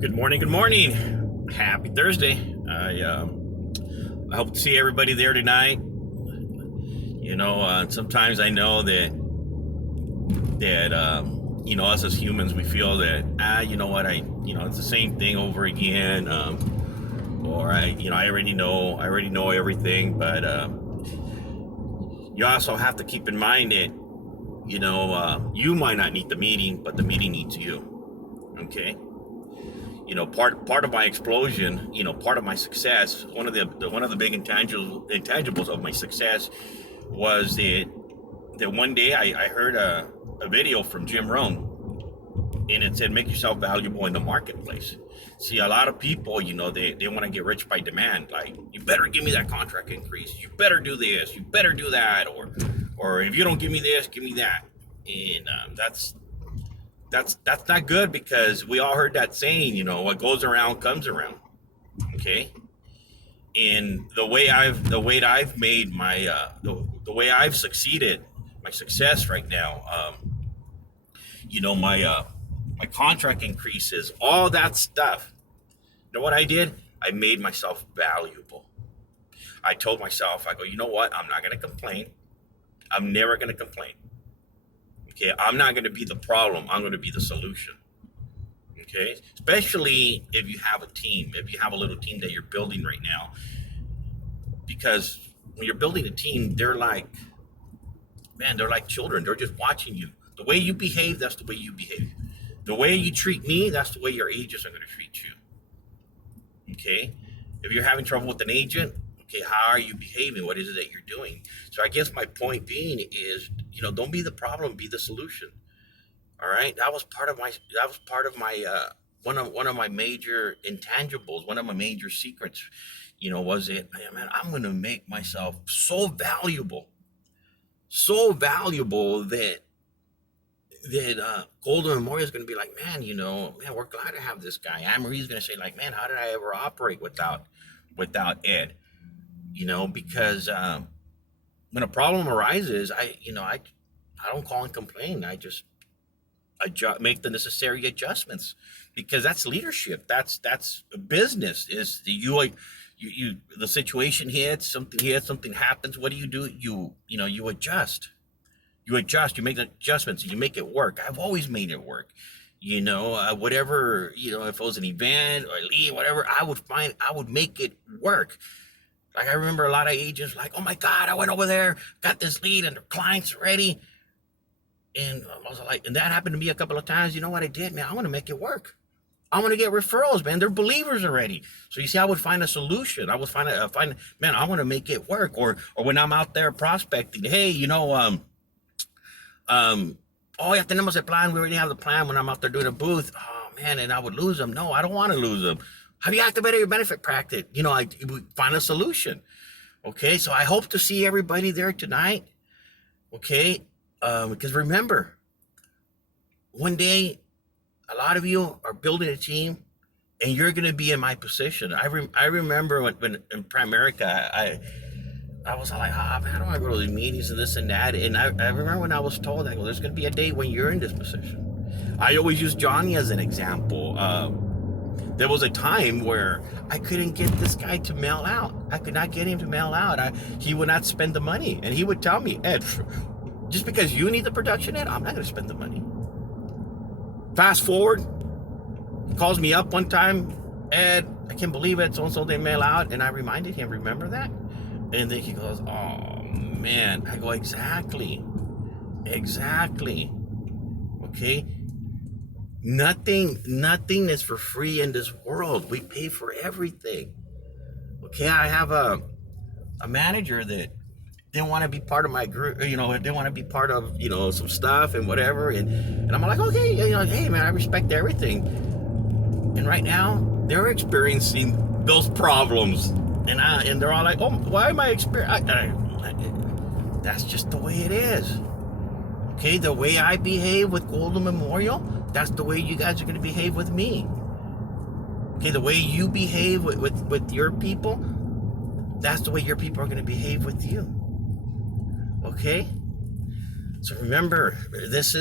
Good morning. Good morning. Happy Thursday. I hope to see everybody there tonight. Sometimes I know that us as humans, we feel that you know what, it's the same thing over again, or I already know everything. But you also have to keep in mind that you might not need the meeting, but the meeting needs you. Okay. Part of my explosion, part of my success, one of the big intangibles of my success was that one day I heard a video from Jim Rohn, and it said make yourself valuable in the marketplace. See, a lot of people, they want to get rich by demand. Like, you better give me that contract increase, you better do this, you better do that, or if you don't give me this, give me that. And that's not good, because we all heard that saying, what goes around comes around. Okay. And the way I've made my the way I've succeeded, my success right now, my contract increases, all that stuff. You know what I did? I made myself valuable. I told myself, I go, you know what, I'm not going to complain. I'm never going to complain. Okay, I'm not going to be the problem, I'm going to be the solution. Okay, especially if you have a team, if you have a little team that you're building right now. Because when you're building a team, they're like children. They're just watching you. The way you behave, that's the way you behave. The way you treat me, that's the way your agents are going to treat you. Okay. If you're having trouble with an agent, okay, how are you behaving? What is it that you're doing? So I guess my point being is, don't be the problem, be the solution. All right. That was part of my one of my major intangibles, one of my major secrets, was it, man, I'm going to make myself so valuable that Golden Memorial is going to be like, man, we're glad to have this guy. Anne Marie's going to say, like, man, how did I ever operate without Ed? Because when a problem arises, I don't call and complain. I just make the necessary adjustments, because that's leadership. That's business. Is the situation hits, something happens. What do? You adjust. You make adjustments, and you make it work. I've always made it work. Whatever, if it was an event or a lead, whatever, I would make it work. Like, I remember a lot of agents like, oh my God, I went over there, got this lead, and their client's ready. And I was like, and that happened to me a couple of times. You know what I did, man? I want to make it work. I want to get referrals, man. They're believers already. So you see, I would find a solution. I would find, man, I want to make it work. Or when I'm out there prospecting, hey, oh, ya tenemos el plan. We already have the plan. When I'm out there doing a booth, oh man, and I would lose them. No, I don't want to lose them. Have you activated your benefit practice? I would find a solution. Okay, so I hope to see everybody there tonight. Okay, because remember, one day, a lot of you are building a team, and you're going to be in my position. I remember when in Primerica, I was like, man, how do I go to these meetings and this and that? And I remember when I was told, I go, there's going to be a day when you're in this position. I always use Johnny as an example. There was a time where I couldn't get this guy to mail out. I could not get him to mail out. He would not spend the money. And he would tell me, Ed, just because you need the production, Ed, I'm not going to spend the money. Fast forward, he calls me up one time, Ed, I can't believe it, so-and-so they mail out. And I reminded him, remember that? And then he goes, oh man. I go, exactly. Okay. Nothing is for free in this world. We pay for everything. Okay. I have a manager that didn't want to be part of my group, didn't want to be part of, some stuff and whatever. And I'm like, okay, hey man, I respect everything. And right now they're experiencing those problems. And they're all like, oh, why am I experiencing? That's just the way it is. Okay, the way I behave with Golden Memorial, that's the way you guys are going to behave with me. Okay, the way you behave with your people, that's the way your people are going to behave with you. Okay? So remember, it's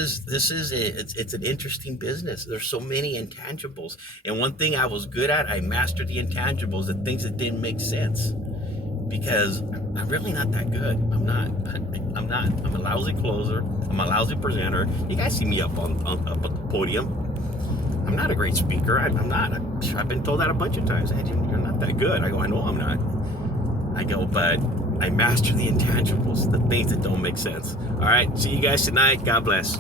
an interesting business. There's so many intangibles, and one thing I was good at, I mastered the intangibles, the things that didn't make sense, because I'm really not that good. I'm not. I'm not. I'm a lousy closer. I'm a lousy presenter. You guys see me up up at the podium. I'm not a great speaker. I'm not. I've been told that a bunch of times. Hey, you're not that good. I go, I know I'm not. I go, but I master the intangibles, the things that don't make sense. All right, see you guys tonight. God bless.